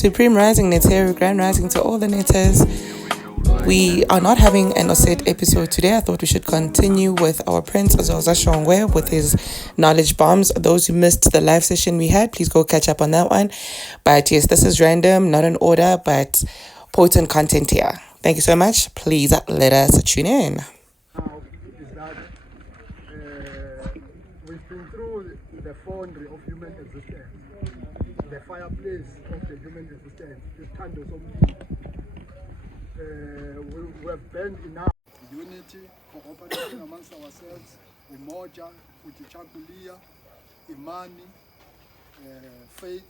Supreme Rising Netero, Grand Rising to all the Netters. We are not having an Osset episode today. I thought we should continue with our Prince Zoza Shongwe with his knowledge bombs. Those who missed the live session we had, please go catch up on that one. But yes, this is random, not in order, but potent content here. Thank you so much. Please let us tune in. Is that we've been through the foundry of human existence, the fireplace of the human existence, the standards of we have burned enough. Unity, cooperation amongst ourselves, umoja, kujichagulia, imani, faith,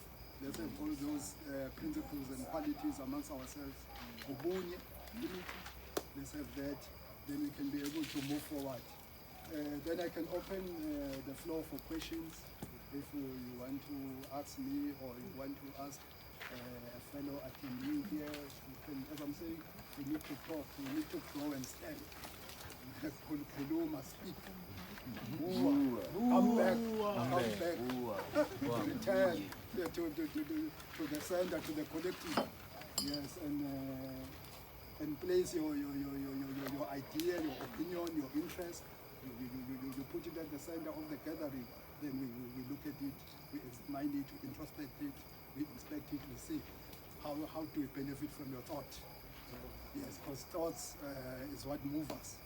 let's have all those principles and qualities amongst ourselves. Ubunye, unity, let's have that, then we can be able to move forward. Then I can open the floor for questions. If you want to ask me or you want to ask a fellow attendee here, you can, as I'm saying, we need to talk, we need to grow and stand. Kuluma, speak. Come back. Return to the center, to the collective. Yes, and place your idea, your opinion, your interest. You put it at the center of the gathering. Then we look at it, we examine it, we introspect it, we inspect it, we see how do we benefit from your thought. Yes, because thoughts is what move us.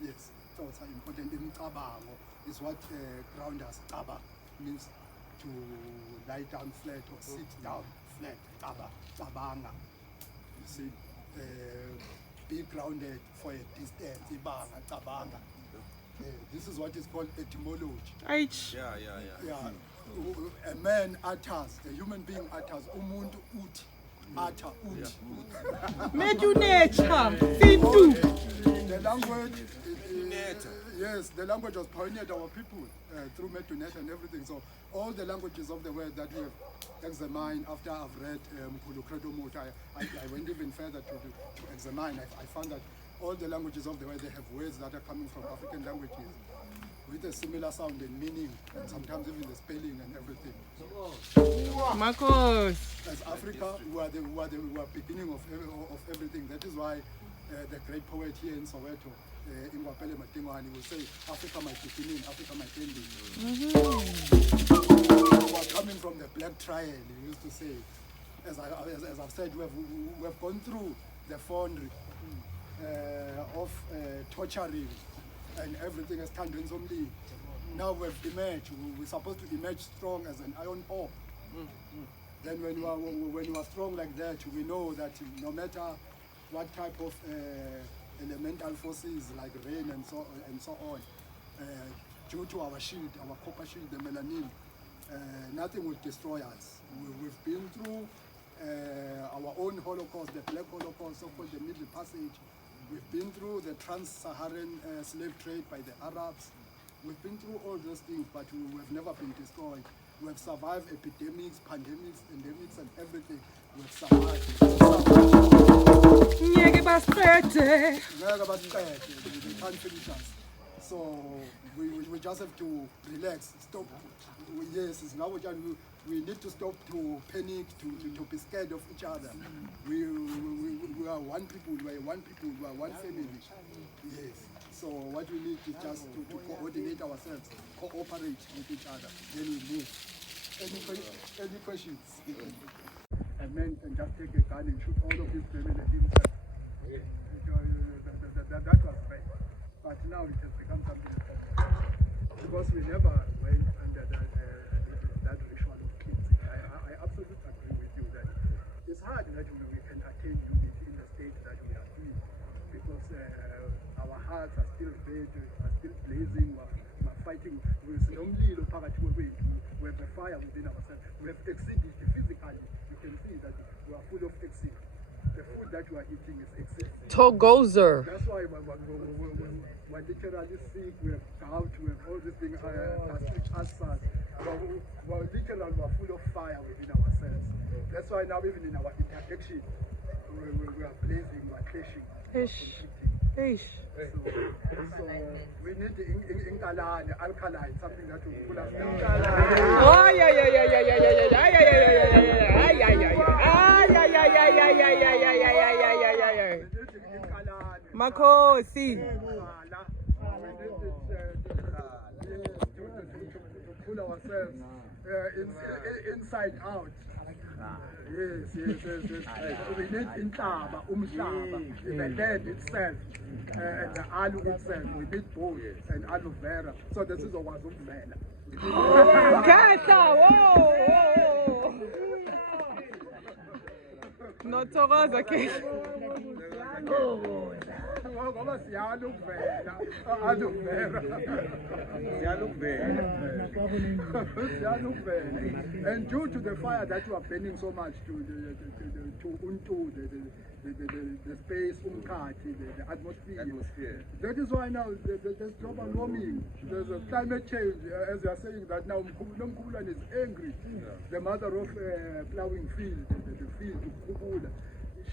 Yes, thoughts are important. In Tabango is what ground us. Taba means to lie down flat or sit down flat. Taba, tabanga. You see, be grounded for a distance. Ibanga, tabanga. This is what is called etymology. Yeah. A man utters, a human being utters. Umuntu uti. Utter, uti. Medu nature. Fintu. The language, yes, the language was pioneered our people through Medu and everything. So all the languages of the world that we have examined after I've read Mkhulu Credo Muta, I went even further to examine. I found that all the languages of the world, they have words that are coming from African languages with a similar sound and meaning, and sometimes even the spelling and everything. Marcos. As Africa, we are beginning of everything. That is why the great poet here in Soweto, Ingwapele Matingwani, will say, Africa my beginning, Africa my ending. We are coming from the black trial, he used to say. As I've said, we have gone through the foundry of torturing and everything as Tandrin Zombi. Now we've emerged. We're supposed to emerge strong as an iron ore. Then when you are strong like that, we know that no matter what type of elemental forces like rain and so on, due to our shield, our copper shield, the melanin, nothing will destroy us. We've been through our own Holocaust, the Black Holocaust, so-called the Middle Passage. We've been through the trans-Saharan slave trade by the Arabs. We've been through all those things, but we've never been destroyed. We have survived epidemics, pandemics, endemics, and everything. We have survived. They can't finish us. So we just have to relax, stop. Yes, it's now we need to stop to panic, to be scared of each other. We are one people, we are one people, we are one family. Yes. So what we need is just to coordinate ourselves, cooperate with each other, then we move. Any questions? A man can just take a gun and shoot all of his family himself. That was right. But now it has become something else. Because we never went under that ritual of cleansing. I absolutely agree with you that it's hard that we can attain unity in the state that we are in. Because our hearts are still red, are still blazing, we're fighting with Nomlilo Parati. We have a fire within ourselves. We have exceeded physically. You can see that we are full of exceed. The food that we are eating is exceed. Togozer. That's why we're literally sick, we have gout, we have all these things, gastric ulcers. We're literally full of fire within ourselves. That's why now even in our interaction, we are blazing, we are clashing. Eish. So we need the alkaline, something that will pull us down. Oh, yeah. Makhosi. To pull ourselves inside out. Yes. We need inhlaba, umhlaba, the land itself, and the alu itself. We need both, and aloe vera. So this is what phela. Khetha, whoa. Nothokoza Khetha. Ngoba siyaluvela, aloe vera. And due to the fire that you are burning so much to unto the space, the atmosphere. That is why now there's global warming, there's a climate change, as you are saying that now Nkosana is angry, the mother of plowing field, the field,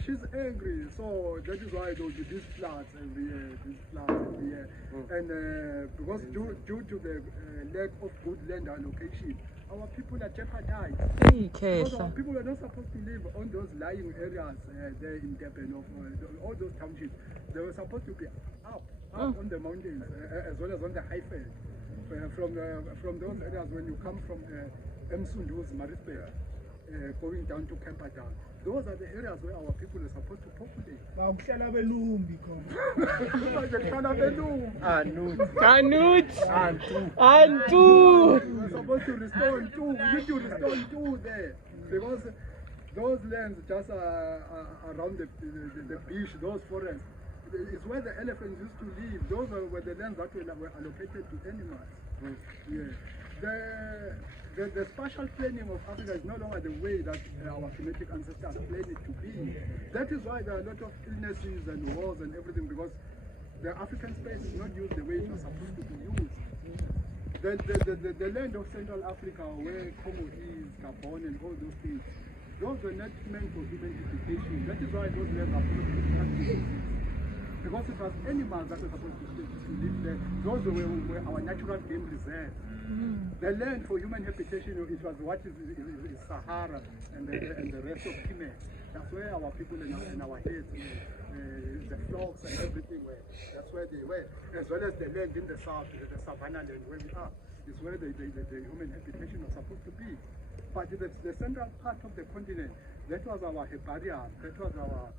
she's angry, so that is why there will be these floods every year, and because due to the lack of good land allocation, our people are jeopardized. Because our people are not supposed to live on those lying areas there in Durban, all those townships. They were supposed to be up on the mountains, as well as on the high field. From those areas, when you come from Msundu's Maritzburg, going down to Camperdown, those are the areas where our people are supposed to populate. Antu. We're supposed to restore two. We need to restore two there, because those lands just around the beach, those forests, it's where the elephants used to live. Those were the lands that were allocated to animals. The spatial planning of Africa is no longer the way that our Semitic ancestors planned it to be. That is why there are a lot of illnesses and wars and everything, because the African space is not used the way it was supposed to be used. The land of Central Africa, where Congo is, Gabon and all those things, those were not meant for human habitation. That is why those lands are supposed to be cultivated. Because it was animals that were supposed to live there. Those were our natural game reserves. The land for human habitation, it was what is Sahara and the rest of Kimé. That's where our people and our heads, the flocks and everything were. That's where they were. As well as the land in the south, the savannah land where we are, is where the human habitation was supposed to be. But the central part of the continent, that was our herbarium, that was our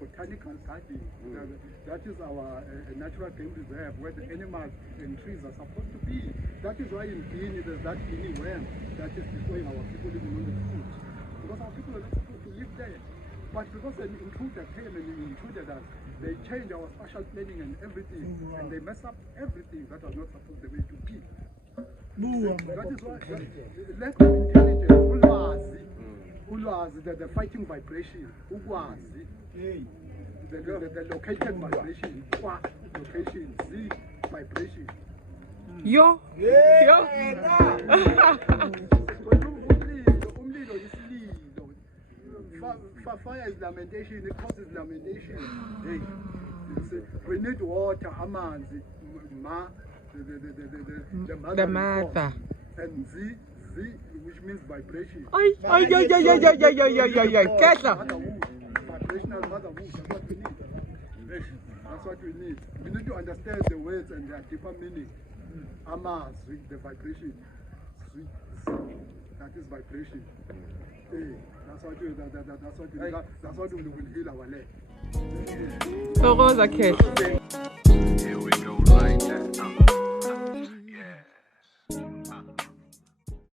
botanical garden. That is our natural game reserve, where the animals and trees are supposed to be. That is why in Guinea there's that Guinea worm that is destroying our people living on the food. Because our people are not supposed to live there. But because an intruder came and intruded us, they changed our spatial planning and everything, and they mess up everything that was not supposed the way to be. That is why lack of intelligence, the fighting vibration, the located vibration, location, Z vibration. Yo. Fire is lamentation, it causes lamentation. We need water, amanzi, the mother. And Z, which means vibration. Vibrational motherhood, that's what we need. That's what we need. We need to understand the words and their deeper meaning. Amaz, the vibration. That is vibration. That's what we will heal our leg. Thokoza Khetha.